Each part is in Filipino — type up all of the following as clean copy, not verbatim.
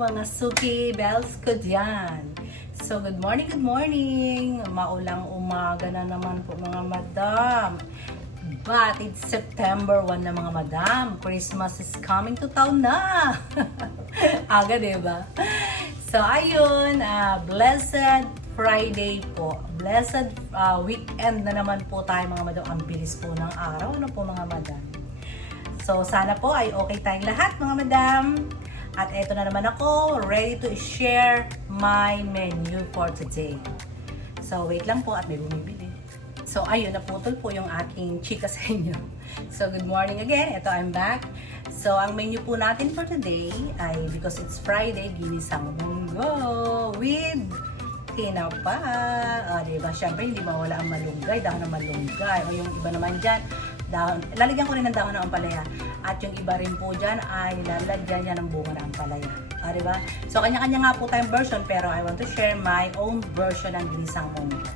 mga suki bells ko dyan. So, good morning. Maulang umaga na naman po mga madam. But it's September 1 na mga madam. Christmas is coming to town na. Aga, diba? So, ayun, blessed Friday po. Blessed weekend na naman po tayo mga madam. Ang bilis po ng araw. Ano po mga madam? So, sana po ay okay tayong lahat mga madam. At eto na naman ako, ready to share my menu for today. So, wait lang po at may bumibili. So, ayun, naputol po yung aking chika sa inyo. So, good morning again. Ito, I'm back. So, ang menu po natin for today ay, because it's Friday, ginisang munggo with tinapa. Diba? Siyempre, hindi mawala ang malunggay, dahon ng malunggay. O yung iba naman dyan, dahon, lalagyan ko rin ng dahon ng ampalaya. At yung iba rin po dyan ay lalagyan niya ng bunga ng ampalaya. Diba? So, kanya-kanya nga po tayong version, pero I want to share my own version ng ginisang munggo.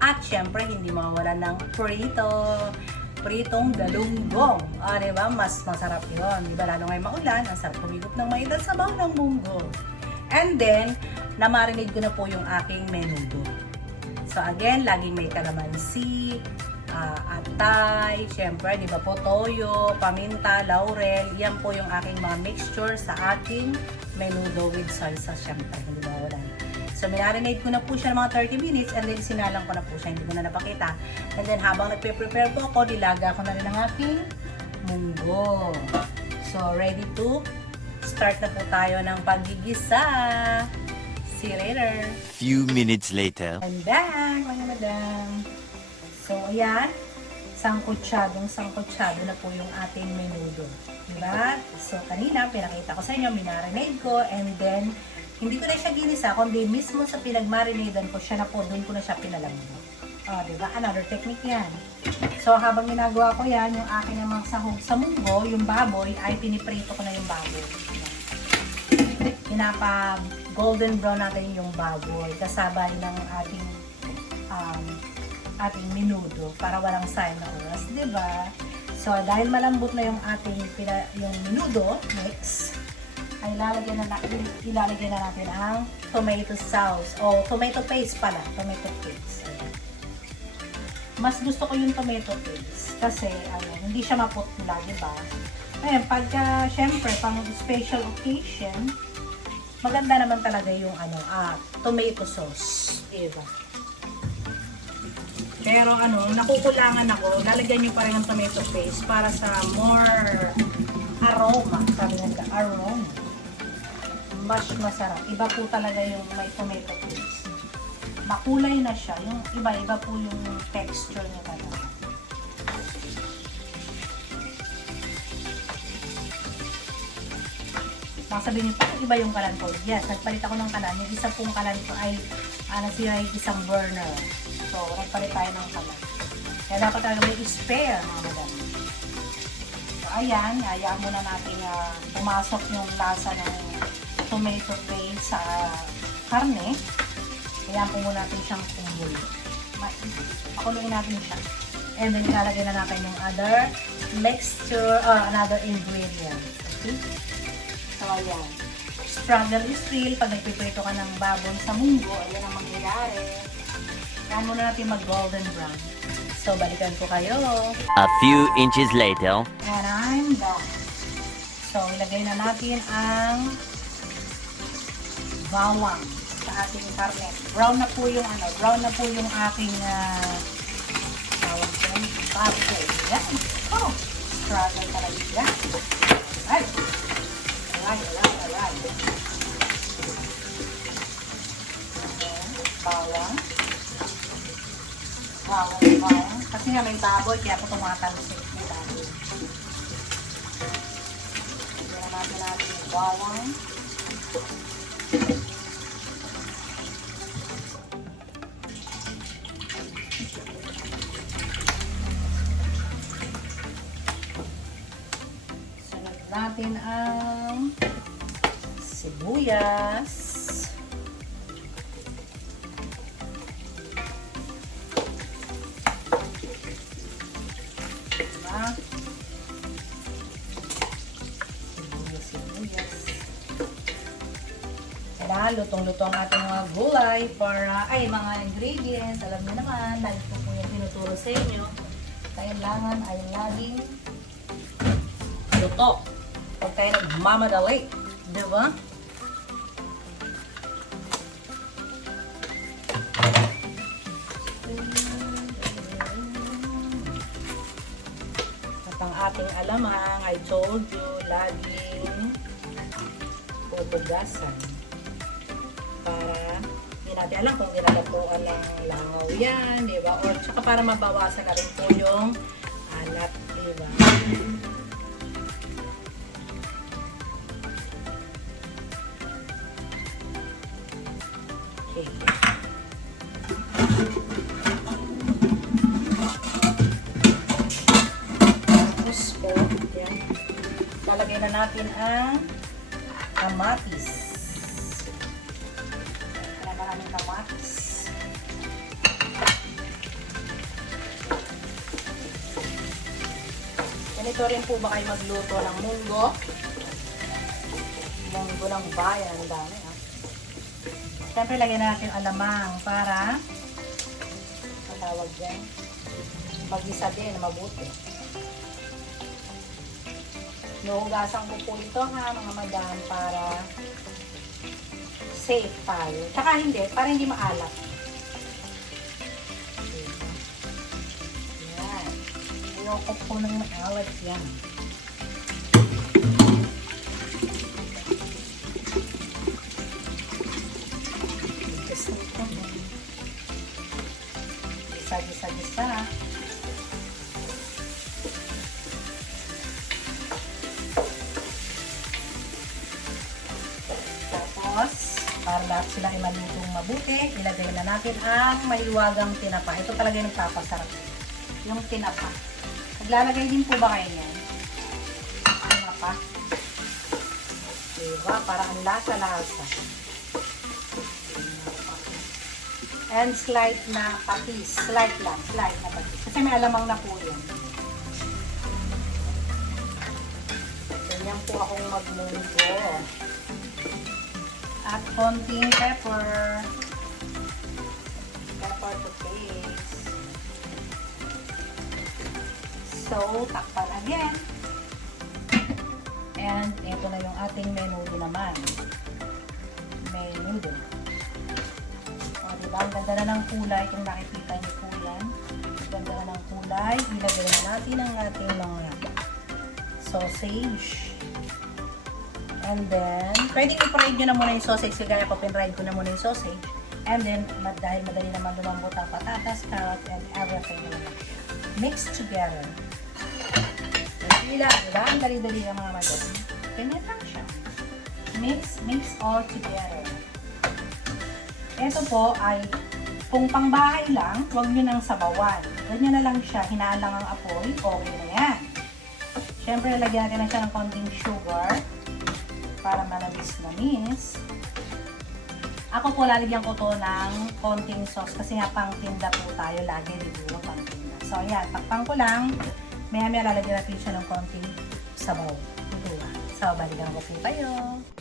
At syempre, hindi mawawala ng pritong galunggong. Diba? Mas masarap yun. Diba? Lalo ngayon maulan, ang sarap humigop ng maitan sa baon ng munggo. And then, na-marinate ko na po yung aking menudo. So again, laging may kalamansi, atay, syempre, di ba po, toyo, paminta, laurel. Yan po yung aking mga mixture sa aking menudo with salsa, syempre. Hindi ba wala. So, minarinate ko na po siya ng mga 30 minutes and then sinalang ko na po siya. Hindi ko na napakita. And then, habang nagpe-prepare po ako, nilaga ko na rin ang aking munggo. So, ready to start na po tayo ng paggigisa. See you later. Few minutes later. I'm back, mga madam. So, ayan. Sangkutsyado na po yung ating menudo. Diba? So, kanina, pinakita ko sa inyo, minarinate ko, and then, hindi ko na siya ginisa, kundi mismo sa pinagmarinadan ko, siya na po, doon ko na siya pinalambot. Diba? Another technique yan. So, habang ginagawa ko yan, yung aking namang sahog sa munggo, yung baboy, ay piniprito ko na yung baboy. Pinapa golden brown natin yung baboy, kasabay ng ating menudo, para walang sayang na oras, diba? So, dahil malambot na yung ating yung menudo, next, ay ilalagyan na natin ang tomato sauce o tomato paste pala, tomato paste. Ayan. Mas gusto ko yung tomato paste kasi hindi siya maputla, diba? Ayan, pagka syempre pang special occasion, maganda naman talaga yung tomato sauce, diba? Pero nakukulangan ako, lalagyan nyo pa rin ng tomato paste para sa more aroma, sabi nga, aroma. Mas masarap. Iba po talaga yung may tomato paste. Makulay na siya. Yung iba po yung texture niya talaga. Baka sabihin niyo, parang iba yung kalan ko. Yes, nagpalit ako ng kalan. Yung isa pong kalan ko ay siya ay isang burner. So, nagpalit tayo ng kalan. Kaya dapat talaga may spare, mga madam. So, ayan. Hayaan muna natin pumasok yung lasa ng tomato paste sa karne. Kaya po muna natin siyang kumulo. Pakuluin natin siya. And then ilalagay na natin yung other mixture or another ingredient. Okay? So ayan. Struggle is real. Pag nagpiprito ka ng baboy sa munggo, ayan ang mangyayari. Kaya muna natin mag golden brown. So balikan ko kayo. A few inches later. And I'm back. So ilagay na natin ang bawang sa ating karne. Brown na po yung aking baboy. Yan. Oh, struggle talaga yan. Ay. Alright. Bawang. Kasi nga may baboy, kaya ako tumatalsik ng baboy. Lagyan natin yung bawang. Sunod natin ang sibuyas. Diba? Sibuyas. na lutong-luto ang ating mga gulay para, mga ingredients. Alam niyo naman, lagi ko po yung tinuturo sa inyo. Kailangan ay laging luto. Huwag tayo nagmamadali. Diba? At ang ating alamang, I told you, laging pupugasan para hindi natin alam kung ginagapuan ng langaw yan, di ba? Or tsaka para mabawasan na rin po yung alat, di ba? Okay. Tapos po, yan. Lalagay na natin ang kamatis. Kaya maraming kamatis. Ganito rin po ba kayo magluto ng munggo? Munggo ng bayan. Ang dami, ha? Siyempre, lagyan natin alamang para matawag dyan. Mag-isa din na mabuti. Nuhugasan ko po ito, ha, mga madam, para safe tayo. Tsaka hindi, para hindi maalat. Yan. Ayoko po ng maalat yan. Gisa-gisa-gisa. Para lahat sila ay malutong mabuti, ilagay na natin ang mahiwagang tinapa. Ito talaga yung nagpapasarap. Yung tinapa. Naglalagay din po ba kayo yan? Tinapa. Diba? Para ang lasa-lasa. And slight na patis. Slight lang. Slight na patis. Kasi may alamang na po yan. Ganyan po akong magmunggo. At konting pepper. Pepper to taste. So, takpan again. And ito na yung ating menudo naman. Menudo. O, diba? Ang ganda na ng kulay. Kung nakikita niyo po yan. Ang ganda na ng kulay. Ilagay na natin ang ating mga sausage. And then, pwedeng i-fried nyo na muna yung sausage. Kagaya ko, pinried ko na muna yung sausage. And then, dahil madali naman lumambot ang patatas, carrot, and everything. Mix together. Diba? Ang dali-dali ng mga madam. Ganyan lang siya. Mix all together. Ito po ay, kung pangbahay lang, huwag nyo nang sabawan. Ganyan na lang siya. Hinaan lang ang apoy. Okay na yan. Siyempre, lagyan natin lang siya ng konting sugar. Para manamis-namis. Ako po, lalagyan ko to ng konting sauce kasi nga pang tinda po tayo lagi, di ba? Pang tinda. So, ayan, takpan ko lang. Maya-maya lalagyan natin siya ng konting sabaw. Diba? So, balikan ko po kayo.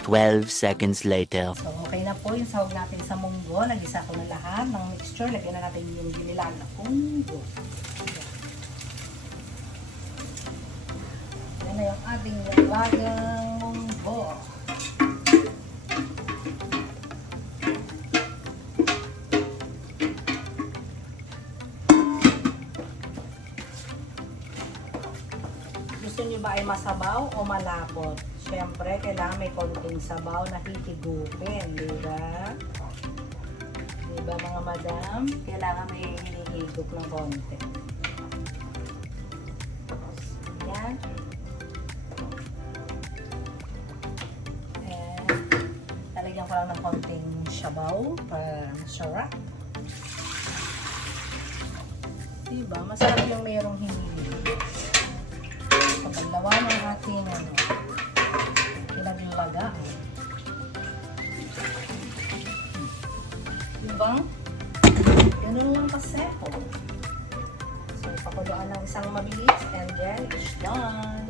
12 seconds later. So, okay na po yung sahog natin sa munggo. Nagisa ko na lahat ng mixture. Lagyan na natin yung ginilang na munggo. Yan na yung ating nilagang munggo. Gusto niyo ba ay masabaw o malapot? Siyempre, kailangan may konting sabaw na hihigupin, di ba? Di ba mga madam? Kailangan may hinihigop ng konti. Yan. And, talagyan ko lang ng konting sabaw para masarap. Di ba? Masarap yung mayroong hinihigop. Paglawa ng ating pinaglaga. Diba? Ganun lang kaseko. So, pakuluan ng isang mabilis and then it's done.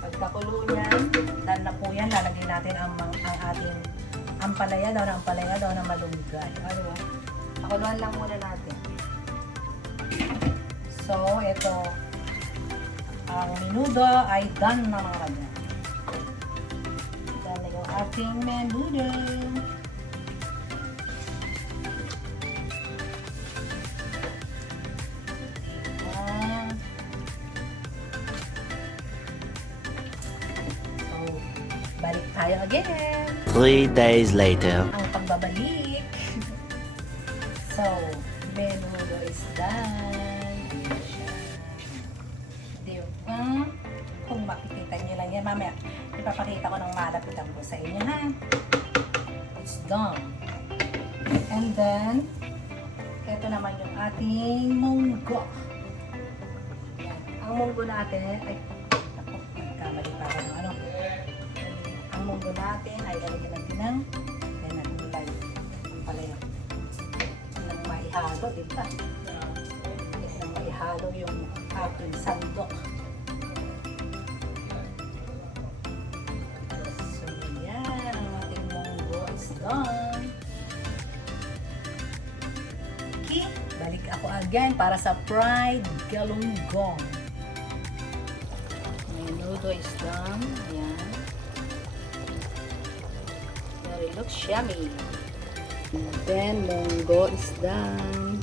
Pag Pagkakulo yan, dahil na po yan, lalagay natin ang ating ampalaya daw na malunggay. Ano ba? Pakuluan lang muna natin. So, ito, ang menudo ay done na mga madam. Done na yung ating menudo. Balik tayo again. 3 days later. Ang pagbabalik. So, menudo is done. Ayan siya. Diba? Kung makikita nyo lang yan, mamaya, ipapakita ko ng malapitan ko sa inyo, ha? It's done. And then, ito naman yung ating munggo. Ayan. Ang munggo natin, ay, ako, nagkamali pa ako ng ano. Ang munggo natin ay lalagyan natin ng gulay. Palaya. Nang maihalo, di ba? Nang maihalo yung ating sandok. So, yan. Ang ating munggo is done. Okay. Balik ako again para sa fried galunggong. Menudo is done. Ayan. It looks yummy. And then, munggo is done.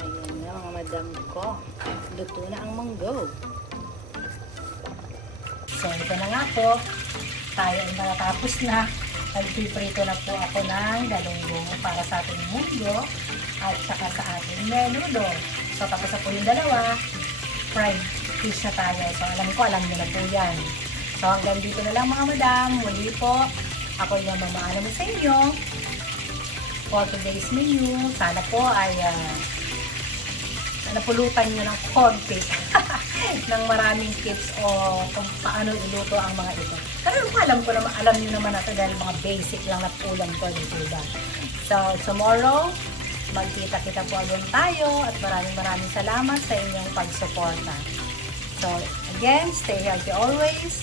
Ayan na mga madam ko. Luto na ang munggo. So, ito na nga po. Tayo ay matatapos na. Nagpiprito na po ako ng galunggong para sa ating munggo at saka sa ating menudo. So, tapos na po yung dalawa. Fried fish na tayo. So, alam niyo na po yan. So, hanggang dito na lang mga madam. Muli po. Ako yung mamaalam sa inyo for today's menu. Sana po ay napulutan nyo ng konti ng maraming tips o kung paano iluto ang mga ito. Pero alam nyo naman natin dahil mga basic lang na ulam ko, diba? So, tomorrow, magkita-kita po agad tayo at maraming salamat sa inyong pagsuporta. So, again, stay healthy always,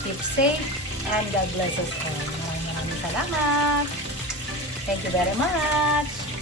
keep safe, and God bless us all. Maraming salamat. Thank you very much.